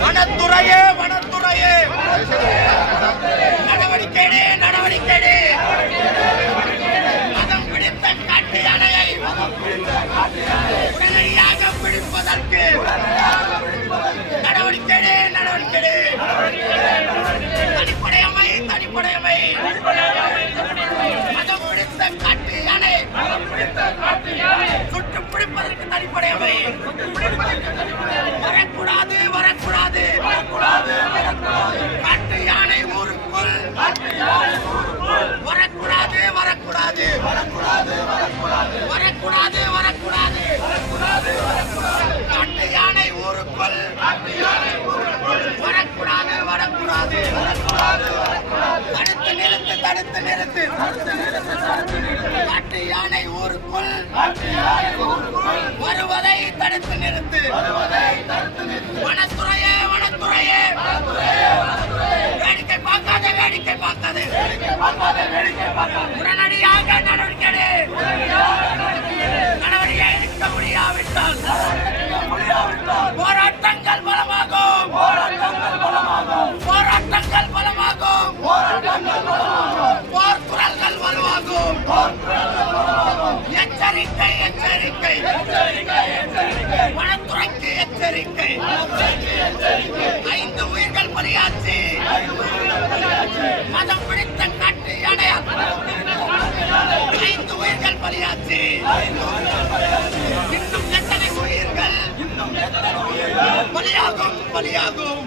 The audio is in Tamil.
வனத்துறையே வனத்துறையே நடவடிக்கை நடவடிக்கை மதம் பிடித்த காட்டு யானையை உடனடியாக பிடிப்பதற்கு நடவடிக்கை நடவடிக்கை தனிப்படையமை தனிப்படையமை மதம் பிடித்த காட்டு யானை சுட்டு பிடிப்பதற்கு தனிப்படையமை வரக்கூடாது வரக்கூடாது காட்டு யானை ஊருக்குள் வரக்கூடாது வரக்கூடாது வரக்கூடாது வரக்கூடாது காட்டு யானை ஊருக்குள் வரக்கூடாது வரக்கூடாது தடுத்து நிறுத்து தடுத்து நிறுத்து காட்டு யானை ஊருக்குள் வருவதை தடுத்து நிறுத்து வனத்துறையே வனத்துறையே வேடிக்கை பார்க்காதே வேடிக்கை பார்க்காதே உடனடியாக நடவடிக்கை எடுக்க முடியாவிட்டால் போராட்டங்கள் பலமாகும் போராட்டங்கள் பலமாகும் போர் குரல்கள் வலுவாகும் எச்சரிக்கை எச்சரிக்கை வனத்துறைக்கு எச்சரிக்கை 5 உயிர்கள் பலியாச்சு மதம் பிடித்த காட்டு யானையால் 5 உயிர்கள் பலியாச்சு இன்னும் எத்தனை உயிர்கள் பலியாகும் பலியாகும்